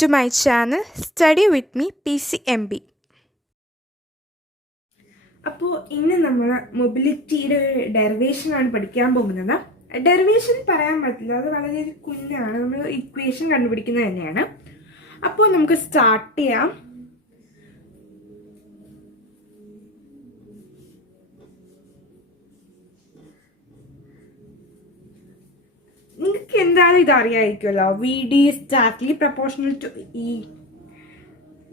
to my channel Study with me PCMB. അപ്പോൾ ഇന്ന് നമ്മൾ മൊബിലിറ്റിയുടെ ഡെറിവേഷൻ ആണ് പഠിക്കാൻ പോകുന്നത്. ഡെറിവേഷൻ പറയാൻ പറ്റില്ല, അത് വളരെ കുഞ്ഞാണ്, നമ്മൾ ഇക്വേഷൻ കണ്ടുപിടിക്കുന്നത് തന്നെയാണ്. അപ്പോൾ നമുക്ക് സ്റ്റാർട്ട് ചെയ്യാം. നിങ്ങൾക്ക് എന്തായാലും ഇത് അറിയാമായിരിക്കുമല്ലോ, വി ഡി സ്റ്റാറ്റ്ലി പ്രപ്പോർഷണൽ ടു ഇ.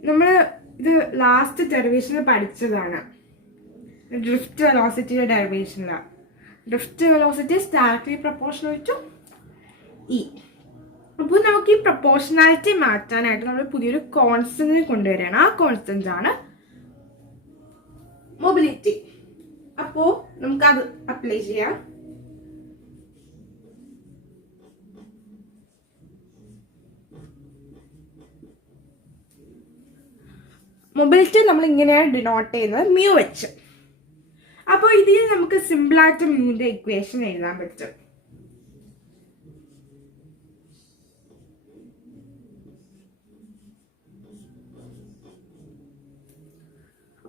നമ്മൾ ഇത് ലാസ്റ്റ് ഡെറിവേഷനിൽ പഠിച്ചതാണ്, ഡ്രിഫ്റ്റ് വെലോസിറ്റിയുടെ ഡെറിവേഷനിലാണ്. ഡ്രിഫ്റ്റ് വെലോസിറ്റി സ്റ്റാറ്റ്ലി പ്രപ്പോർഷണൽ ടു ഇ. അപ്പോൾ നമുക്ക് ഈ പ്രപ്പോർഷണാലിറ്റി മാറ്റാനായിട്ട് നമ്മൾ പുതിയൊരു കോൺസ്റ്റന്റിനെ കൊണ്ടുവരികയാണ്. ആ കോൺസ്റ്റന്റ് ആണ് മൊബിലിറ്റി. അപ്പോൾ നമുക്കത് അപ്ലൈ ചെയ്യാം. മൊബിലിറ്റി നമ്മൾ ഇങ്ങനെയാണ് ഡിനോട്ട് ചെയ്യുന്നത്, മ്യൂ വെച്ച്. അപ്പോൾ ഇതിൽ നമുക്ക് സിമ്പിളായിട്ട് മ്യൂവിൻ്റെ ഇക്വേഷൻ എഴുതാൻ പറ്റും.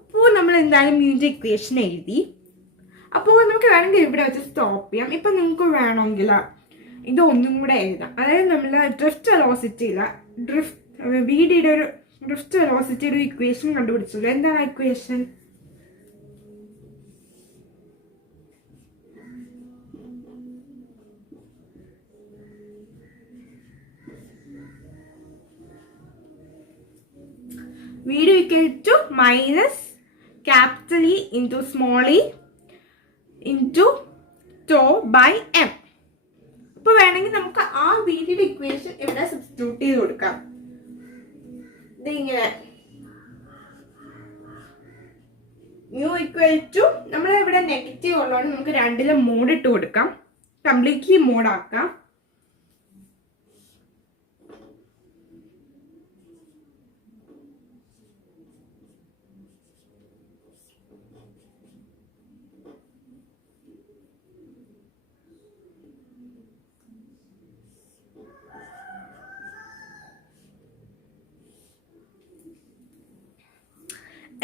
അപ്പോൾ നമ്മൾ എന്തായാലും മ്യൂവിൻ്റെ ഇക്വേഷൻ എഴുതി. അപ്പോൾ നമുക്ക് വേണമെങ്കിൽ ഇവിടെ വെച്ച് സ്റ്റോപ്പ് ചെയ്യാം. ഇപ്പം നിങ്ങൾക്ക് വേണമെങ്കിൽ ഇതൊന്നും കൂടെ എഴുതാം. അതായത് നമ്മൾ ഡ്രിഫ്റ്റ് വെലോസിറ്റിയില്ല, വി ഡിയുടെ ഒരു ഡ്രിഫ്റ്റ് വെലോസിറ്റിയുടെ ഒരു ഇക്വേഷൻ കണ്ടുപിടിച്ചല്ലോ. എന്താണ് ആ equation? V d equal to minus capital E into small e into tau by m. അപ്പോൾ വേണമെങ്കിൽ നമുക്ക് ആ വി ഡിയുടെ ഇക്വേഷൻ ഇവിടെ സബ്സ്റ്റിറ്റ്യൂട്ട് ചെയ്ത് കൊടുക്കാം. ഇങ്ങനെ മ്യൂ ഈക്വൽ ടു, നമ്മൾ ഇവിടെ നെഗറ്റീവ് ഉള്ളതുകൊണ്ട് നമുക്ക് രണ്ടിലും മോഡ് ഇട്ട് കൊടുക്കാം, കംപ്ലീറ്റ്ലി മോഡാക്കാം.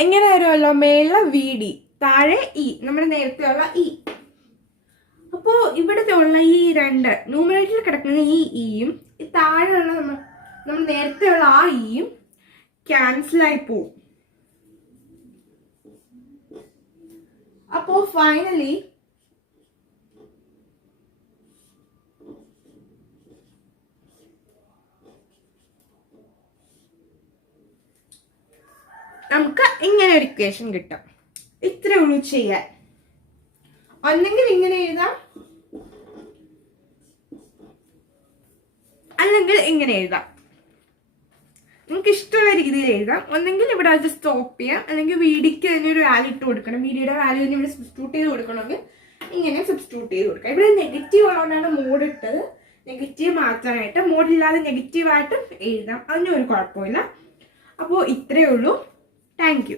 എങ്ങനെ വരുമല്ലോ, മേലെ വി ഡി, താഴെ ഇ, നമ്മുടെ നേരത്തെ ഉള്ള ഇ. അപ്പോൾ ഇവിടുത്തെ ഉള്ള ഈ രണ്ട് ന്യൂമറേറ്ററിൽ കിടക്കുന്ന ഈ ഇയും ഈ താഴെയുള്ള നമ്മൾ നേരത്തെ ഉള്ള ആ ഇയും ക്യാൻസലായി പോവും. അപ്പോൾ ഫൈനലി നമുക്ക് ഇങ്ങനെ ഒരു ഇക്വേഷൻ കിട്ടും. ഇത്രേ ഉള്ളൂ ചെയ്യാൻ. ഒന്നെങ്കിൽ ഇങ്ങനെ എഴുതാം, അല്ലെങ്കിൽ ഇങ്ങനെ എഴുതാം. നമുക്ക് ഇഷ്ടമുള്ള രീതിയിൽ എഴുതാം. ഒന്നെങ്കിൽ ഇവിടെ അത് സ്റ്റോപ്പ് ചെയ്യാം, അല്ലെങ്കിൽ വീഡിക്ക് തന്നെ ഒരു വാല്യൂ ഇട്ട് കൊടുക്കണം. വീഡിയുടെ വാല്യൂ തന്നെ ഇവിടെ സബ്സ്റ്റിറ്റ്യൂട്ട് ചെയ്ത് കൊടുക്കണമെങ്കിൽ ഇങ്ങനെ സബ്സ്റ്റിറ്റ്യൂട്ട് ചെയ്ത് കൊടുക്കാം. ഇവിടെ നെഗറ്റീവ് ഉള്ളതുകൊണ്ടാണ് മോഡ് ഇട്ടത്. നെഗറ്റീവ് മാറ്റാനായിട്ട് മോഡില്ലാതെ നെഗറ്റീവായിട്ടും എഴുതാം, അതിനൊരു കുഴപ്പമില്ല. അപ്പോൾ ഇത്രയേ ഉള്ളൂ. Thank you.